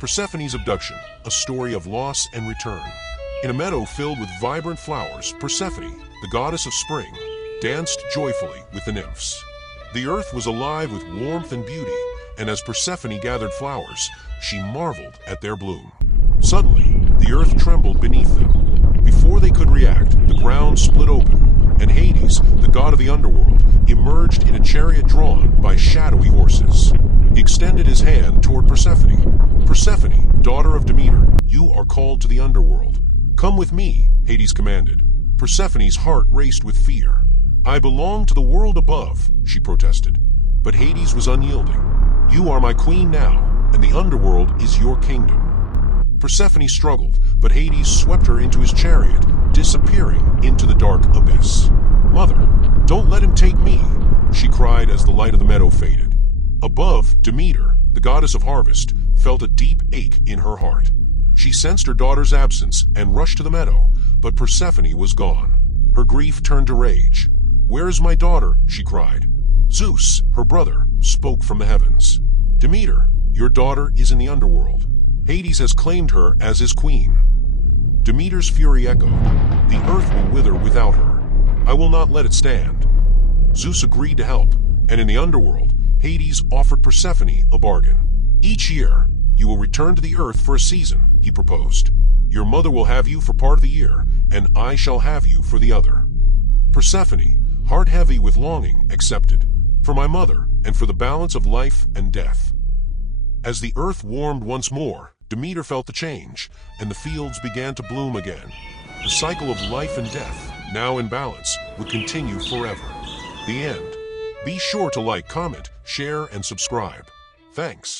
Persephone's Abduction, a story of loss and return. In a meadow filled with vibrant flowers, Persephone, the goddess of spring, danced joyfully with the nymphs. The earth was alive with warmth and beauty, and as Persephone gathered flowers, she marveled at their bloom. Suddenly, the earth trembled beneath them. Before they could react, the ground split open, and Hades, the god of the underworld, emerged in a chariot drawn by shadowy horses. He extended his hand toward Persephone. Persephone, daughter of Demeter, you are called to the underworld. Come with me, Hades commanded. Persephone's heart raced with fear. I belong to the world above, she protested. But Hades was unyielding. You are my queen now, and the underworld is your kingdom. Persephone struggled, but Hades swept her into his chariot, disappearing into the dark abyss. Mother, don't let him take me, she cried as the light of the meadow faded. Above, Demeter, the goddess of harvest, felt a deep ache in her heart. She sensed her daughter's absence and rushed to the meadow, but Persephone was gone. Her grief turned to rage. Where is my daughter? She cried. Zeus, her brother, spoke from the heavens. Demeter, your daughter is in the underworld. Hades has claimed her as his queen. Demeter's fury echoed. The earth will wither without her. I will not let it stand. Zeus agreed to help, and in the underworld, Hades offered Persephone a bargain. Each year, you will return to the earth for a season, he proposed. Your mother will have you for part of the year, and I shall have you for the other. Persephone, heart heavy with longing, accepted. For my mother, and for the balance of life and death. As the earth warmed once more, Demeter felt the change, and the fields began to bloom again. The cycle of life and death, now in balance, would continue forever. The end. Be sure to like, comment, share, and subscribe. Thanks.